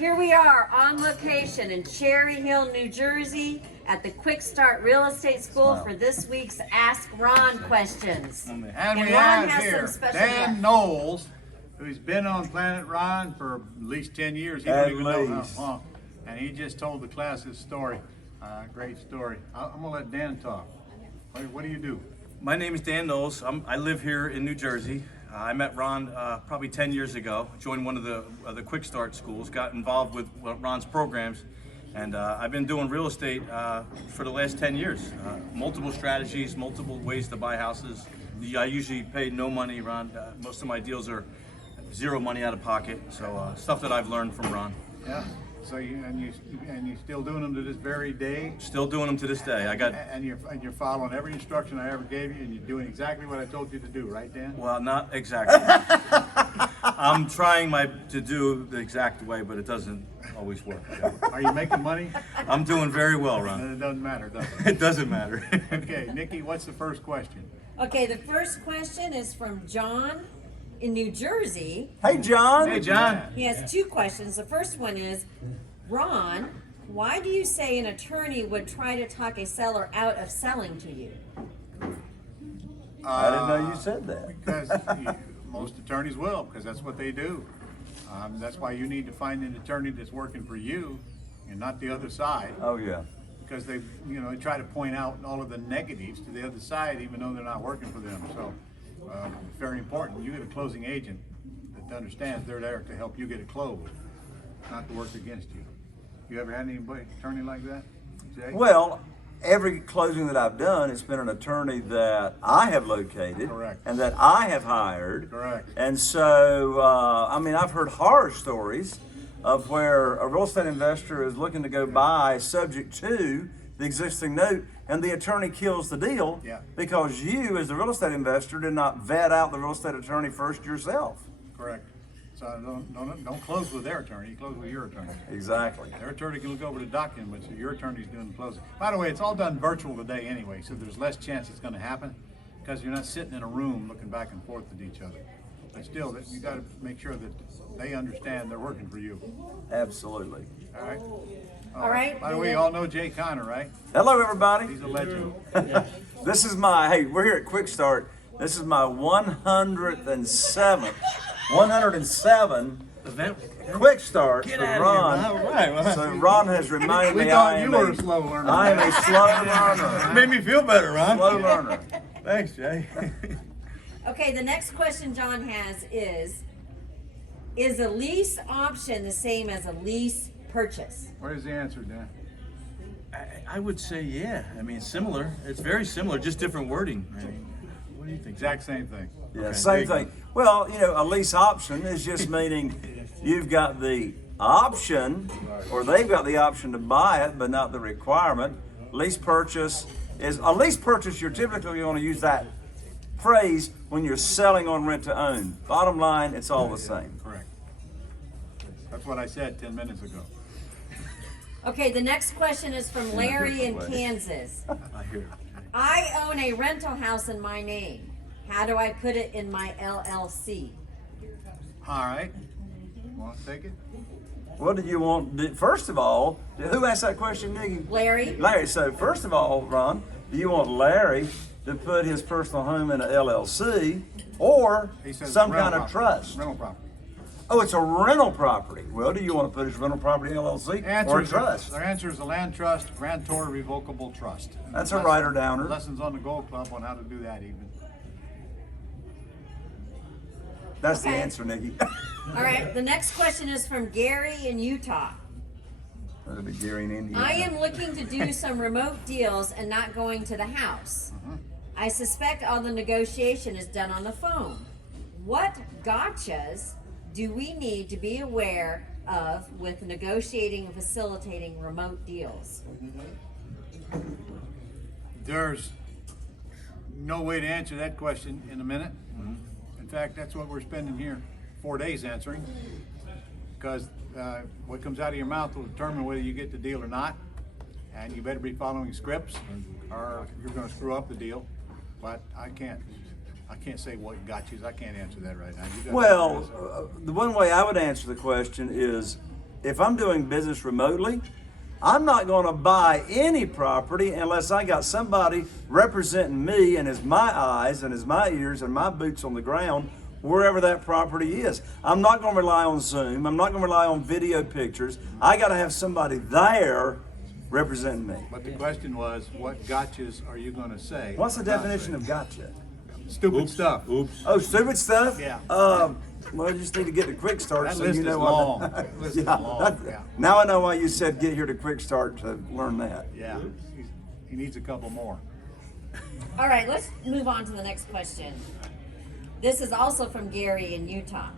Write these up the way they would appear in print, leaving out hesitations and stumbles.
here we are on location in Cherry Hill, New Jersey at the Quick Start Real Estate School for this week's Ask Ron questions. And we Ron have has here some special Dan questions. Knowles, who's been on Planet Ron for at least 10 years. He don't even know how long. And he just told the class his story. Great story. I'm going to let Dan talk. What do you do? My name is Dan Knowles. I live here in New Jersey. I met Ron probably 10 years ago, joined one of the Quick Start schools, got involved with Ron's programs, and I've been doing real estate for the last 10 years. Multiple strategies, multiple ways to buy houses. I usually pay no money, Ron. Most of my deals are zero money out of pocket, so stuff that I've learned from Ron. Yeah. So you still doing them to this very day? Still doing them to this day. And you're following every instruction I ever gave you, and you're doing exactly what I told you to do, right, Dan? Well, not exactly. I'm trying to do the exact way, but it doesn't always work. Are you making money? I'm doing very well, Ron. It doesn't matter, does it? It doesn't matter. Okay, Nikki, what's the first question? Okay, the first question is from John in New Jersey. Hey, John. Hey, John. He has two questions. The first one is, Ron, why do you say an attorney would try to talk a seller out of selling to you? I didn't know you said that. Because most attorneys will, because that's what they do. That's why you need to find an attorney that's working for you and not the other side. Oh, yeah. Because they try to point out all of the negatives to the other side, even though they're not working for them. So, it's very important. You get a closing agent that understands they're there to help you get it closed, not to work against you. You ever had anybody attorney like that, Jay? Well, every closing that I've done, it's been an attorney that I have located. Correct. And that I have hired. Correct. And so, I've heard horror stories of where a real estate investor is looking to go buy subject to the existing note, and the attorney kills the deal because you, as the real estate investor, did not vet out the real estate attorney first yourself. Correct. So don't close with their attorney, close with your attorney. Exactly. Their attorney can look over the documents, but your attorney's doing the closing. By the way, it's all done virtual today anyway, so there's less chance it's going to happen because you're not sitting in a room looking back and forth at each other. But still, you got to make sure that they understand they're working for you. Absolutely. All right? All right. By the way, you all know Jay Connor, right? Hello, everybody. He's a legend. This is we're here at Quick Start. This is my 107 Event. Quick Start Get with out Ron. of here. All right. Well, So Ron has reminded We me thought I am you were a slow learner. I am a slow learner. made me feel better, Ron. Slow learner. Thanks, Jay. Okay, the next question John has is a lease option the same as a lease purchase? What is the answer, Dan? I would say, yeah. I mean, similar. It's very similar, just different wording. I mean, what do you think? Exact same thing. Yeah, Okay, same there you thing. Well, a lease option is just meaning you've got the option, or they've got the option to buy it, but not the requirement. Lease purchase is a lease purchase. You're typically going to use that phrase when you're selling on rent to own. Bottom line, it's all the same. Correct. That's what I said 10 minutes ago. Okay, the next question is from Larry in Kansas. I hear it. I own a rental house in my name. How do I put it in my LLC? All right. Want to take it? What do you want? First of all, who asked that question, Nikki? Larry? Larry. So first of all, Ron, do you want Larry to put his personal home in an LLC or He says some rental kind of property. trust? Rental property. Oh, it's a rental property. Well, do you want to put his rental property in LLC or a trust? Their answer is a land trust, grantor revocable trust. And That's a lessons- writer-downer. Lessons on the Gold Club on how to do that even. That's Okay. the answer, Nikki. All right, the next question is from Gary in Utah. That'll be Gary in Indiana. I am looking to do some remote deals and not going to the house. I suspect all the negotiation is done on the phone. What gotchas do we need to be aware of with negotiating and facilitating remote deals? There's no way to answer that question in a minute. In fact, that's what we're spending here 4 days answering. Because what comes out of your mouth will determine whether you get the deal or not. And you better be following scripts or you're going to screw up the deal. But I can't say what got you. I can't answer that right now. You gotta answer. The one way I would answer the question is if I'm doing business remotely, I'm not going to buy any property unless I got somebody representing me and as my eyes and as my ears and my boots on the ground wherever that property is. I'm not going to rely on Zoom. I'm not going to rely on video pictures. I got to have somebody there representing me. But the question was, what gotchas are you going to say? What's the definition of gotcha? Stupid stuff. Oops. Oh, stupid stuff? Yeah. Well, you just need to get to Quick Start That so list you know is what. long. That list is long. Yeah. Now I know why you said get here to Quick Start to learn that. Yeah. He needs a couple more. All right, let's move on to the next question. This is also from Gary in Utah.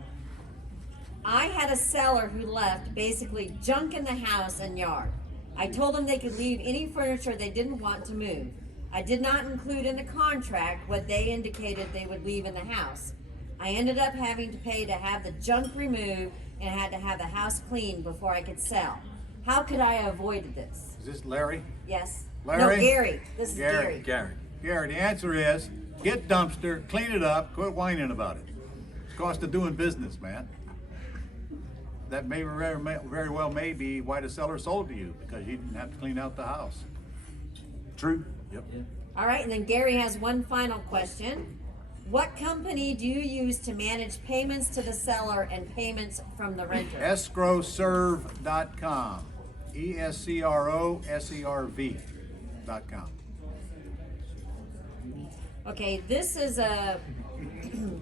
I had a seller who left basically junk in the house and yard. I told them they could leave any furniture they didn't want to move. I did not include in the contract what they indicated they would leave in the house. I ended up having to pay to have the junk removed and had to have the house cleaned before I could sell. How could I have avoided this? Is this Larry? Yes. Larry? No, Gary. This is Gary. Gary. Gary, the answer is get dumpster, clean it up, quit whining about it. It's the cost of doing business, man. That may very well may be why the seller sold to you, because you didn't have to clean out the house. True? Yep. All right, and then Gary has one final question. What company do you use to manage payments to the seller and payments from the renter? Escrowserv.com. ESCROSERV.com. Okay, this is a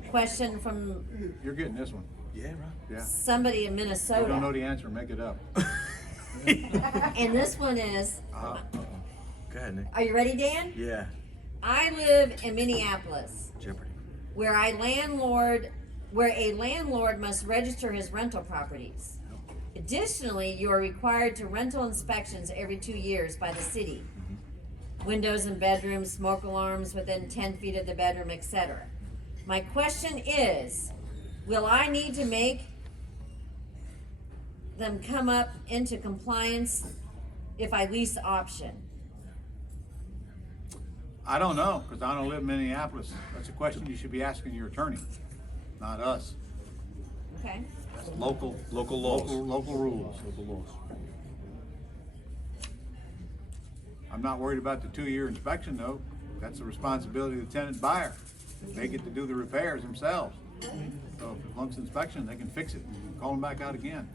question from You're getting this one. Yeah, right. Yeah. somebody in If you don't know Minnesota. the answer, make it up. And this one is, Go ahead, Nick. are you ready, Dan? Yeah. I live in Minneapolis, Jeopardy. where a landlord must register his rental properties. Additionally, you are required to rental inspections every 2 years by the city. Windows in bedrooms, smoke alarms within 10 feet of the bedroom, etc. My question is, will I need to make them come up into compliance if I lease the option? I don't know, because I don't live in Minneapolis. That's a question you should be asking your attorney, not us. Okay. That's local laws. local rules. Local laws. I'm not worried about the 2-year inspection though. That's the responsibility of the tenant buyer. They get to do the repairs themselves. So if it wants inspection, they can fix it and call them back out again.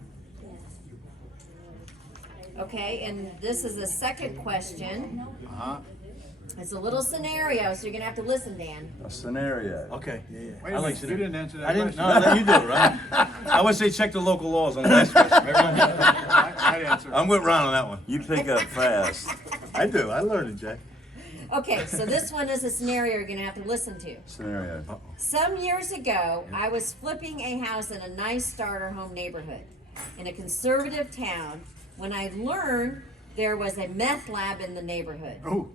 Okay, and this is the second question. Uh-huh. It's a little scenario, so you're gonna have to listen, Dan. A scenario. Okay. Yeah, yeah. Wait a minute, you didn't answer that I didn't. question. No, you do it, right? I would say check the local laws on the last question. Remember? Right answer. I'm with Ron on that one. You pick up fast. I do. I learned it, Jay. Okay, so this one is a scenario you're gonna have to listen to. Scenario. Some years ago, I was flipping a house in a nice starter home neighborhood in a conservative town when I learned there was a meth lab in the neighborhood. Oh,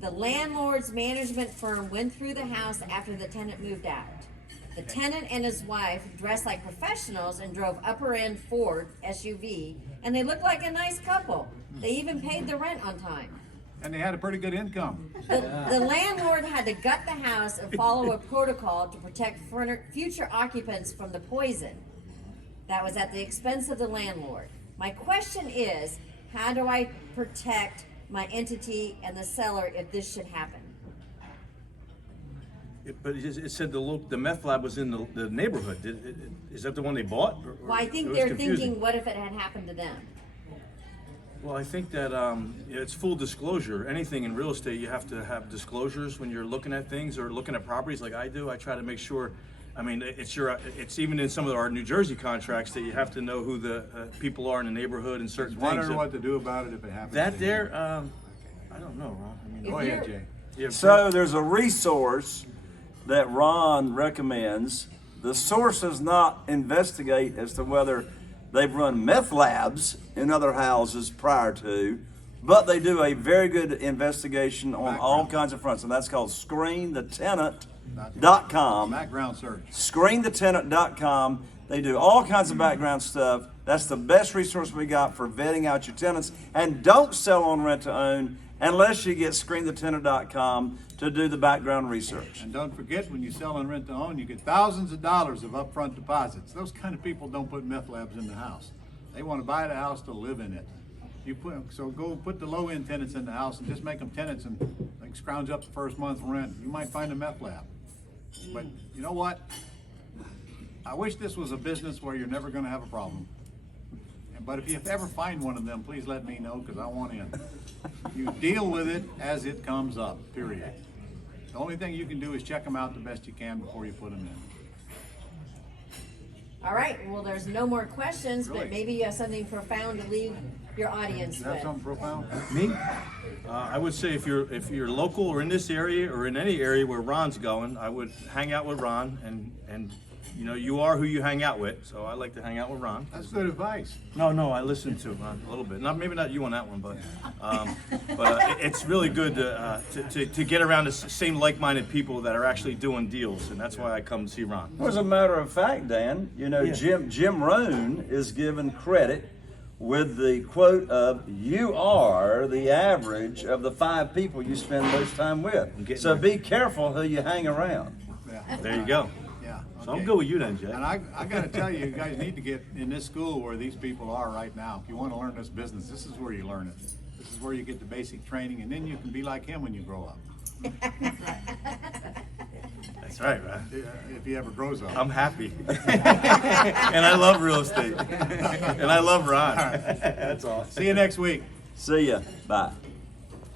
The landlord's management firm went through the house after the tenant moved out. The tenant and his wife dressed like professionals and drove upper-end Ford SUV, and they looked like a nice couple. They even paid the rent on time. and they had a pretty good income. The landlord had to gut the house and follow a protocol to protect future occupants from the poison. That was at the expense of the landlord. My question is, how do I protect my entity and the seller if this should happen? But it said the meth lab was in the neighborhood. Is that the one they bought? Well, I think they're thinking, what if it had happened to them? Well, I think that it's full disclosure. Anything in real estate, you have to have disclosures when you're looking at things or looking at properties like I do. I try to make sure, I mean, it's even in some of our New Jersey contracts that you have to know who the people are in the neighborhood and certain things. Wondering what to do about it if it happens. That there, I don't know, Ron. I mean, Go ahead, Jay. yeah, So there's a resource that Ron recommends. The source does not investigate as to whether they've run meth labs in other houses prior to, but they do a very good investigation on all kinds of fronts, and that's called screenthetenant.com. Background search. Screenthetenant.com. They do all kinds of background stuff. That's the best resource we got for vetting out your tenants. And don't sell on rent to own unless you get screenthetenant.com to do the background research. And don't forget, when you sell and rent to own, you get thousands of dollars of upfront deposits. Those kind of people don't put meth labs in the house. They want to buy the house to live in it. Go put the low-end tenants in the house and just make them tenants and like scrounge up the first month's rent. You might find a meth lab. But you know what? I wish this was a business where you're never going to have a problem. But if you ever find one of them, please let me know because I want in. You deal with it as it comes up, period. The only thing you can do is check them out the best you can before you put them in. All right, well, there's no more questions, Really? but maybe you have something profound to leave your audience You have with. something profound? Me? I would say if you're local or in this area or in any area where Ron's going, I would hang out with Ron and you know, you are who you hang out with, so I like to hang out with Ron. That's good advice. No, I listen to Ron a little bit. Maybe not you on that one, but it's really good to get around the same like-minded people that are actually doing deals, and that's why I come to see Ron. Well, as a matter of fact, Dan, you know, Yeah. Jim Rohn is given credit with the quote of, "You are the average of the 5 people you spend most time with." So be careful who you hang around. Yeah. There you go. Yeah. So I'm okay. good with you then, Jay. And I got to tell you, you guys need to get in this school where these people are right now. If you want to learn this business, this is where you learn it. This is where you get the basic training, and then you can be like him when you grow up. That's right, man. If he ever grows up. I'm happy. And I love real estate. And I love Ron. That's all. See you next week. See ya. Bye.